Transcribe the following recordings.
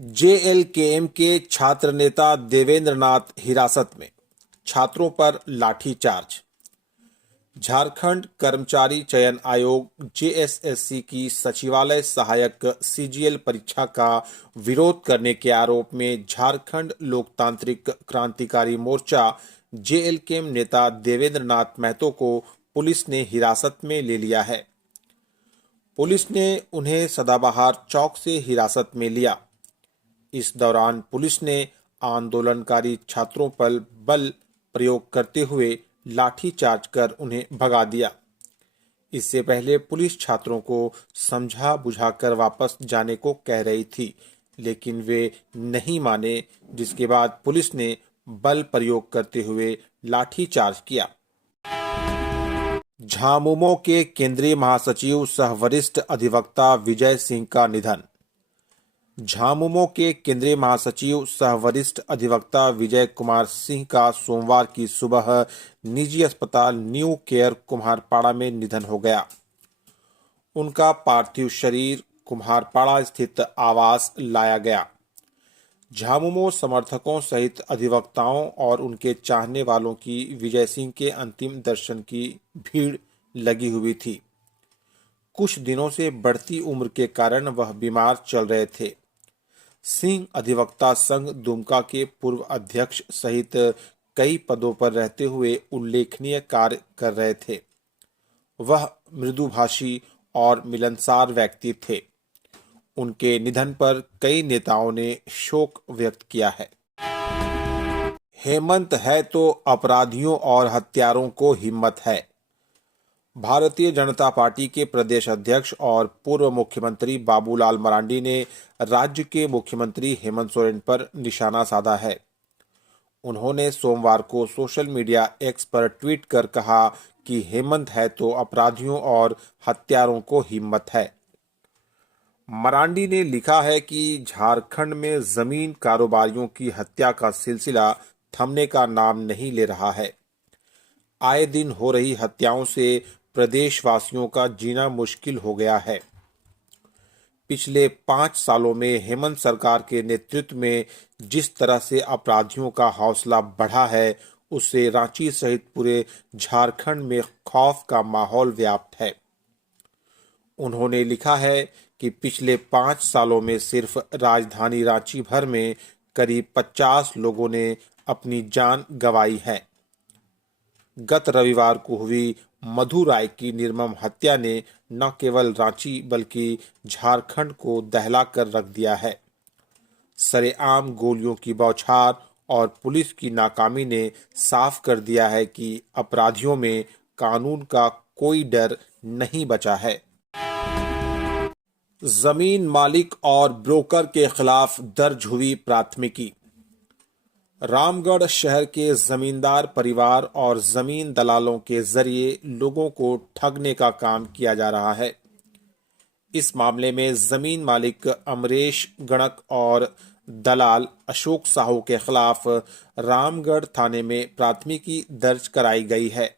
JLKM के छात्र नेता देवेंद्र नाथ हिरासत में, छात्रों पर लाठीचार्ज। झारखंड कर्मचारी चयन आयोग जेएसएससी की सचिवालय सहायक सीजीएल परीक्षा का विरोध करने के आरोप में झारखंड लोकतांत्रिक क्रांतिकारी मोर्चा जेएलकेएम नेता देवेंद्र नाथ महतो को पुलिस ने हिरासत में ले लिया है। पुलिस ने उन्हें सदाबहार चौक से हिरासत में लिया। इस दौरान पुलिस ने आंदोलनकारी छात्रों पर बल प्रयोग करते हुए लाठीचार्ज कर उन्हें भगा दिया। इससे पहले पुलिस छात्रों को समझा बुझाकर वापस जाने को कह रही थी, लेकिन वे नहीं माने, जिसके बाद पुलिस ने बल प्रयोग करते हुए लाठीचार्ज किया। झामुमो के केंद्रीय महासचिव सह वरिष्ठ अधिवक्ता विजय सिंह का निधन। झामुमो के केंद्रीय महासचिव सह वरिष्ठ अधिवक्ता विजय कुमार सिंह का सोमवार की सुबह निजी अस्पताल न्यू केयर कुम्हारपाड़ा में निधन हो गया। उनका पार्थिव शरीर कुम्हारपाड़ा स्थित आवास लाया गया। झामुमो समर्थकों सहित अधिवक्ताओं और उनके चाहने वालों की विजय सिंह के अंतिम दर्शन की भीड़ लगी हुई थी। कुछ दिनों से बढ़ती उम्र के कारण वह बीमार चल रहे थे। सिंह अधिवक्ता संघ दुमका के पूर्व अध्यक्ष सहित कई पदों पर रहते हुए उल्लेखनीय कार्य कर रहे थे। वह मृदुभाषी और मिलनसार व्यक्ति थे। उनके निधन पर कई नेताओं ने शोक व्यक्त किया है। हेमंत है तो अपराधियों और हत्यारों को हिम्मत है। भारतीय जनता पार्टी के प्रदेश अध्यक्ष और पूर्व मुख्यमंत्री बाबूलाल मरांडी ने राज्य के मुख्यमंत्री हेमंत सोरेन पर निशाना साधा है। उन्होंने सोमवार को सोशल मीडिया एक्स पर ट्वीट कर कहा कि हेमंत है तो अपराधियों और हत्यारों को हिम्मत है। मरांडी ने लिखा है कि झारखंड में जमीन कारोबारियों की हत्या का सिलसिला थमने का नाम नहीं ले रहा है। आए दिन हो रही हत्याओं से प्रदेशवासियों का जीना मुश्किल हो गया है। पिछले 5 सालों में हेमंत सरकार के नेतृत्व में जिस तरह से अपराधियों का हौसला बढ़ा है, उससे रांची सहित पूरे झारखंड में खौफ का माहौल व्याप्त है। उन्होंने लिखा है कि पिछले 5 सालों में सिर्फ राजधानी रांची भर में करीब 50 लोगों ने अपनी जान गंवाई है। गत रविवार को हुई मधु राय की निर्मम हत्या ने न केवल रांची बल्कि झारखंड को दहला कर रख दिया है। सरेआम गोलियों की बौछार और पुलिस की नाकामी ने साफ कर दिया है कि अपराधियों में कानून का कोई डर नहीं बचा है। जमीन मालिक और ब्रोकर के खिलाफ दर्ज हुई प्राथमिकी। रामगढ़ शहर के जमींदार परिवार और जमीन दलालों के जरिए लोगों को ठगने का काम किया जा रहा है। इस मामले में जमीन मालिक अमरेश गणक और दलाल अशोक साहू के खिलाफ रामगढ़ थाने में प्राथमिकी दर्ज कराई गई है।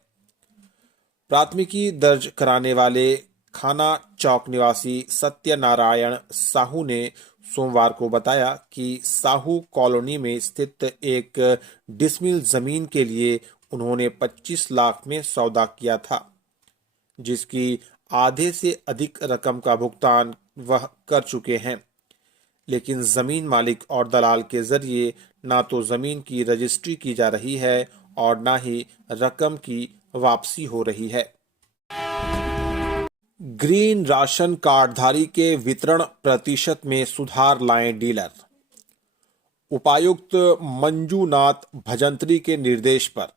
प्राथमिकी दर्ज कराने वाले खाना चौक निवासी सत्यनारायण साहू ने सोमवार को बताया कि साहू कॉलोनी में स्थित एक डिसमिल जमीन के लिए उन्होंने 25 लाख में सौदा किया था, जिसकी आधे से अधिक रकम का भुगतान वह कर चुके हैं। लेकिन जमीन मालिक और दलाल के जरिए ना तो जमीन की रजिस्ट्री की जा रही है और ना ही रकम की वापसी हो रही है। ग्रीन राशन कार्डधारी के वितरण प्रतिशत में सुधार लाएं डीलर। उपायुक्त मंजूनाथ भजंत्री के निर्देश पर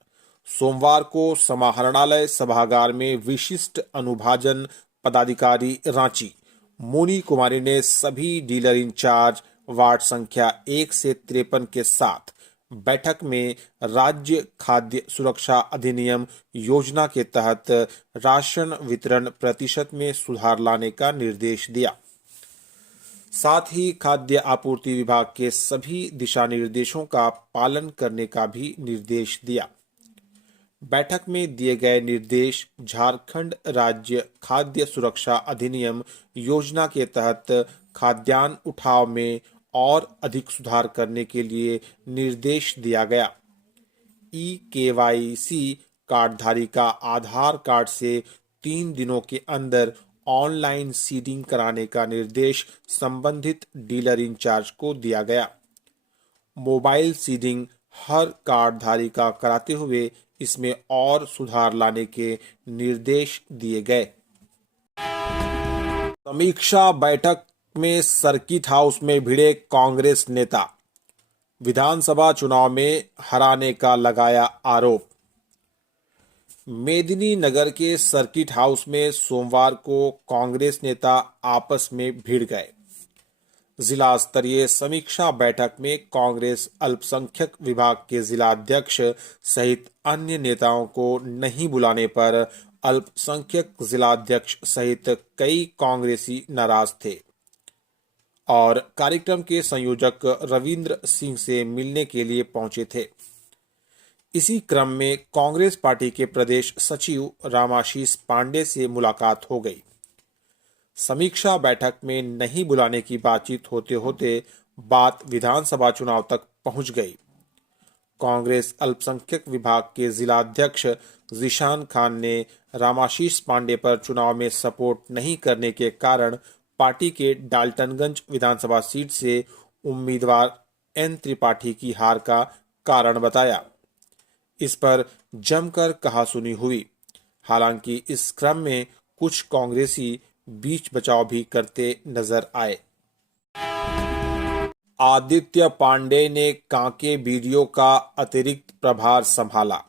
सोमवार को समाहरणालय सभागार में विशिष्ट अनुभाजन पदाधिकारी रांची मोनी कुमारी ने सभी डीलर इंचार्ज वार्ड संख्या 1 से 53 के साथ बैठक में राज्य खाद्य सुरक्षा अधिनियम योजना के तहत राशन वितरण प्रतिशत में सुधार लाने का निर्देश दिया। साथ ही खाद्य आपूर्ति विभाग के सभी दिशा निर्देशों का पालन करने का भी निर्देश दिया। बैठक में दिए गए निर्देश झारखंड राज्य खाद्य सुरक्षा अधिनियम योजना के तहत खाद्यान्न उठाव में और अधिक सुधार करने के लिए निर्देश दिया गया। ई-केवाईसी कार्डधारी का आधार कार्ड से 3 दिनों के अंदर ऑनलाइन सीडिंग कराने का निर्देश संबंधित डीलर इंचार्ज को दिया गया। मोबाइल सीडिंग हर कार्डधारी का कराते हुए इसमें और सुधार लाने के निर्देश दिए गए। समीक्षा बैठक में सर्किट हाउस में भिड़े कांग्रेस नेता, विधानसभा चुनाव में हराने का लगाया आरोप। मेदिनीनगर के सर्किट हाउस में सोमवार को कांग्रेस नेता आपस में भिड़ गए। जिला स्तरीय समीक्षा बैठक में कांग्रेस अल्पसंख्यक विभाग के जिला अध्यक्ष सहित अन्य नेताओं को नहीं बुलाने पर अल्पसंख्यक जिला अध्यक्ष सहित कई कांग्रेसी नाराज थे और कार्यक्रम के संयोजक रविंद्र सिंह से मिलने के लिए पहुंचे थे। इसी क्रम में कांग्रेस पार्टी के प्रदेश सचिव रामाशीष पांडे से मुलाकात हो गई। समीक्षा बैठक में नहीं बुलाने की बातचीत होते होते बात विधानसभा चुनाव तक पहुंच गई। कांग्रेस अल्पसंख्यक विभाग के जिला अध्यक्ष जिशान खान ने रामाशीष पांडे पर चुनाव में सपोर्ट नहीं करने के कारण पार्टी के डाल्टनगंज विधानसभा सीट से उम्मीदवार एन त्रिपाठी की हार का कारण बताया। इस पर जमकर कहासुनी हुई। हालांकि इस क्रम में कुछ कांग्रेसी बीच बचाव भी करते नजर आए। आदित्य पांडे ने कांके बीडीओ का अतिरिक्त प्रभार संभाला।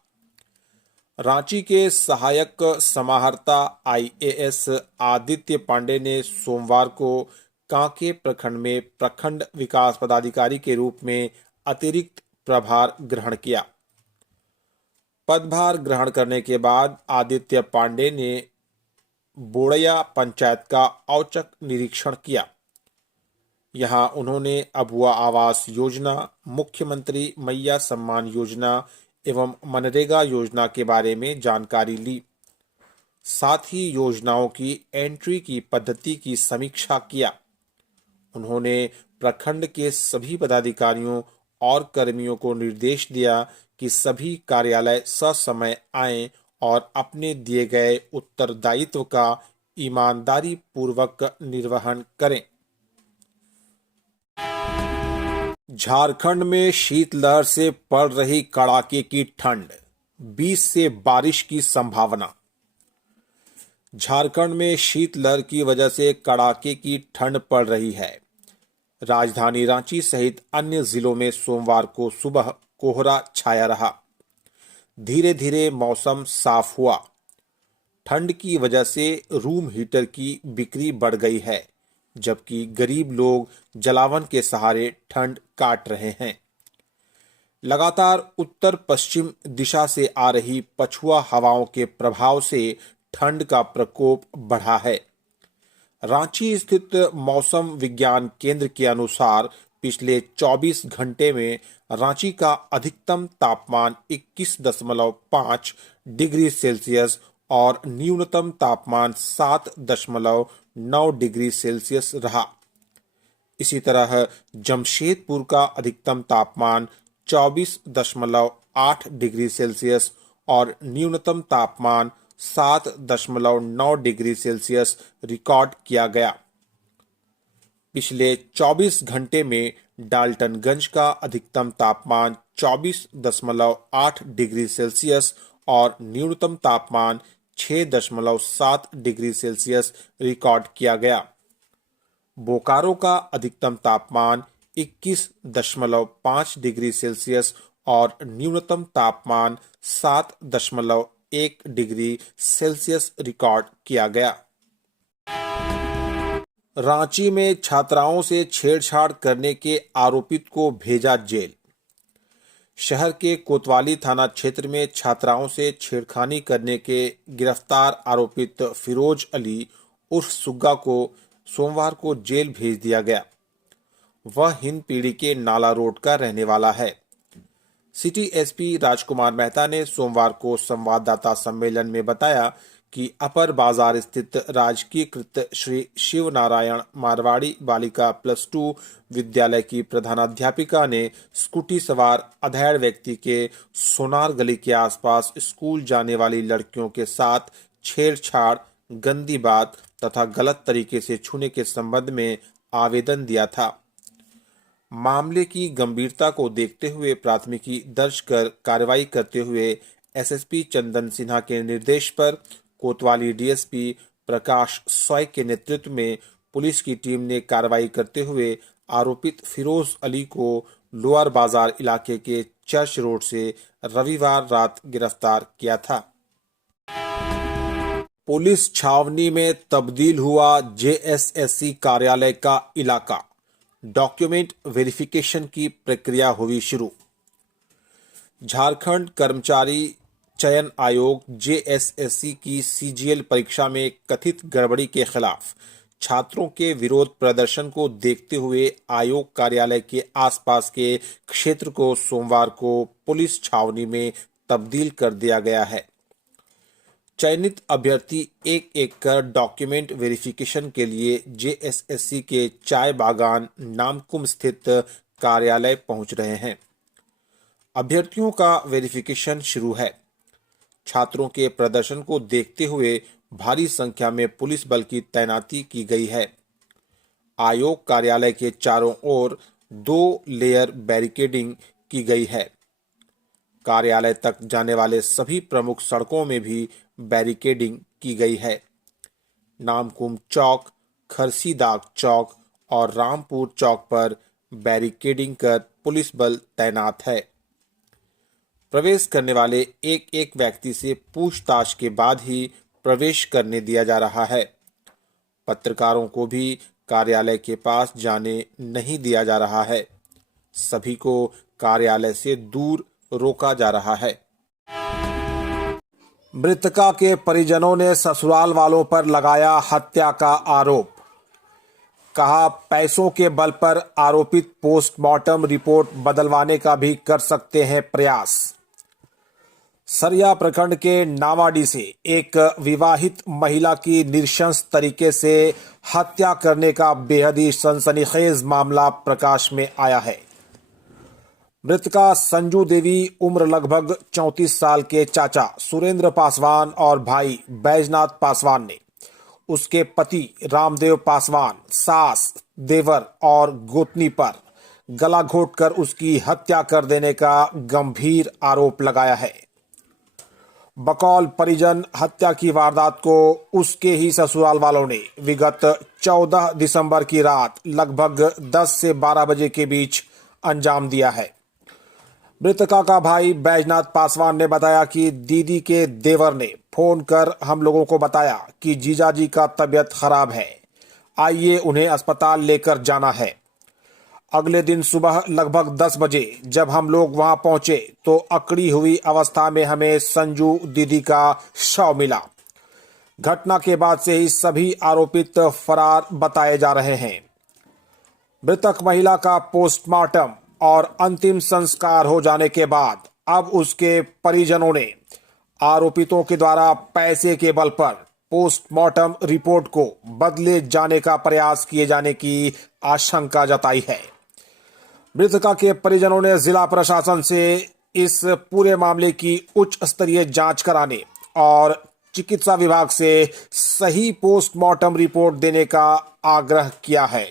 रांची के सहायक समाहर्ता आईएएस आदित्य पांडे ने सोमवार को कांके प्रखंड में प्रखंड विकास पदाधिकारी के रूप में अतिरिक्त प्रभार ग्रहण किया। पदभार ग्रहण करने के बाद आदित्य पांडे ने बोड़या पंचायत का औचक निरीक्षण किया। यहां उन्होंने अबुआ आवास योजना, मुख्यमंत्री मैया सम्मान योजना एवं मनरेगा योजना के बारे में जानकारी ली। साथ ही योजनाओं की एंट्री की पद्धति की समीक्षा किया। उन्होंने प्रखंड के सभी पदाधिकारियों और कर्मियों को निर्देश दिया कि सभी कार्यालय ससमय आएं और अपने दिए गए उत्तरदायित्व का ईमानदारी पूर्वक निर्वहन करें। झारखंड में शीतलहर से पड़ रही कड़ाके की ठंड, 20 से बारिश की संभावना। झारखंड में शीतलहर की वजह से कड़ाके की ठंड पड़ रही है। राजधानी रांची सहित अन्य जिलों में सोमवार को सुबह कोहरा छाया रहा। धीरे धीरे मौसम साफ हुआ। ठंड की वजह से रूम हीटर की बिक्री बढ़ गई है, जबकि गरीब लोग जलावन के सहारे ठंड काट रहे हैं। लगातार उत्तर पश्चिम दिशा से आ रही पछुआ हवाओं के प्रभाव से ठंड का प्रकोप बढ़ा है। रांची स्थित मौसम विज्ञान केंद्र के अनुसार पिछले 24 घंटे में रांची का अधिकतम तापमान 21.5 डिग्री सेल्सियस और न्यूनतम तापमान 7.9 डिग्री सेल्सियस रहा। इसी तरह जमशेदपुर का अधिकतम तापमान 24.8 डिग्री सेल्सियस और न्यूनतम तापमान 7.9 डिग्री सेल्सियस रिकॉर्ड किया गया। पिछले 24 घंटे में डाल्टनगंज का अधिकतम तापमान 24.8 डिग्री सेल्सियस और न्यूनतम तापमान 6.7 डिग्री सेल्सियस रिकॉर्ड किया गया। बोकारो का अधिकतम तापमान 21.5 डिग्री सेल्सियस और न्यूनतम तापमान 7.1 डिग्री सेल्सियस रिकॉर्ड किया गया। रांची में छात्राओं से छेड़छाड़ करने के आरोपित को भेजा जेल। शहर के कोतवाली थाना क्षेत्र में छात्राओं से छेड़खानी करने के गिरफ्तार आरोपित फिरोज अली उर्फ सुग्गा को सोमवार को जेल भेज दिया गया। वह हिंदपीढ़ी के नाला रोड का रहने वाला है। सिटी एसपी राजकुमार मेहता ने सोमवार को संवाददाता सम्मेलन में बताया कि अपर बाजार स्थित राजकीयकृत श्री शिव नारायण मारवाड़ी बालिका +2 विद्यालय की प्रधानाध्यापिका ने स्कूटी सवार अधेड़ व्यक्ति के सोनार गली के आसपास स्कूल जाने वाली लड़कियों के साथ छेड़छाड़, गंदी बात तथा गलत तरीके से छूने के संबंध में आवेदन दिया था। मामले की गंभीरता को देखते हुए प्राथमिकी दर्ज कर कार्रवाई करते हुए एसएसपी चंदन सिन्हा के निर्देश पर कोतवाली डीएसपी प्रकाश सॉय के नेतृत्व में पुलिस की टीम ने कार्रवाई करते हुए आरोपित फिरोज अली को लोअर बाजार इलाके के चर्च रोड से रविवार रात गिरफ्तार किया था। पुलिस छावनी में तब्दील हुआ जेएसएससी कार्यालय का इलाका, डॉक्यूमेंट वेरिफिकेशन की प्रक्रिया हुई शुरू। झारखंड कर्मचारी चयन आयोग जेएसएससी की सीजीएल परीक्षा में कथित गड़बड़ी के खिलाफ छात्रों के विरोध प्रदर्शन को देखते हुए आयोग कार्यालय के आसपास के क्षेत्र को सोमवार को पुलिस छावनी में तब्दील कर दिया गया है। चयनित अभ्यर्थी एक एक कर डॉक्यूमेंट वेरिफिकेशन के लिए जेएसएससी के चाय बागान नामकुम स्थित कार्यालय पहुंच रहे हैं। अभ्यर्थियों का वेरिफिकेशन शुरू है। छात्रों के प्रदर्शन को देखते हुए भारी संख्या में पुलिस बल की तैनाती की गई है। आयोग कार्यालय के चारों ओर 2 लेयर बैरिकेडिंग की गई है। कार्यालय तक जाने वाले सभी प्रमुख सड़कों में भी बैरिकेडिंग की गई है। नामकुम चौक, खरसीदाग चौक और रामपुर चौक पर बैरिकेडिंग कर पुलिस बल तैनात है। प्रवेश करने वाले एक एक व्यक्ति से पूछताछ के बाद ही प्रवेश करने दिया जा रहा है। पत्रकारों को भी कार्यालय के पास जाने नहीं दिया जा रहा है। सभी को कार्यालय से दूर रोका जा रहा है। मृतका के परिजनों ने ससुराल वालों पर लगाया हत्या का आरोप। कहा, पैसों के बल पर आरोपित पोस्टमार्टम रिपोर्ट बदलवाने का भी कर सकते हैं प्रयास। सरिया प्रखंड के नावाडी से एक विवाहित महिला की नृशंस तरीके से हत्या करने का बेहद ही सनसनीखेज मामला प्रकाश में आया है। मृतका संजू देवी उम्र लगभग 34 साल के चाचा सुरेंद्र पासवान और भाई बैजनाथ पासवान ने उसके पति रामदेव पासवान, सास, देवर और गोतनी पर गला घोंटकर उसकी हत्या कर देने का गंभीर आरोप लगाया है। बकौल परिजन हत्या की वारदात को उसके ही ससुराल वालों ने विगत 14 दिसंबर की रात लगभग 10 से 12 बजे के बीच अंजाम दिया है। मृतका का भाई बैजनाथ पासवान ने बताया कि दीदी के देवर ने फोन कर हम लोगों को बताया कि जीजाजी का तबीयत खराब है, आइए उन्हें अस्पताल लेकर जाना है। अगले दिन सुबह लगभग 10 बजे जब हम लोग वहां पहुंचे तो अकड़ी हुई अवस्था में हमें संजू दीदी का शव मिला। घटना के बाद से ही सभी आरोपित फरार बताए जा रहे हैं। मृतक महिला का पोस्टमार्टम और अंतिम संस्कार हो जाने के बाद अब उसके परिजनों ने आरोपितों के द्वारा पैसे के बल पर पोस्टमार्टम रिपोर्ट को बदले जाने का प्रयास किए जाने की आशंका जताई है। मृतका के परिजनों ने जिला प्रशासन से इस पूरे मामले की उच्च स्तरीय जांच कराने और चिकित्सा विभाग से सही पोस्टमार्टम रिपोर्ट देने का आग्रह किया है।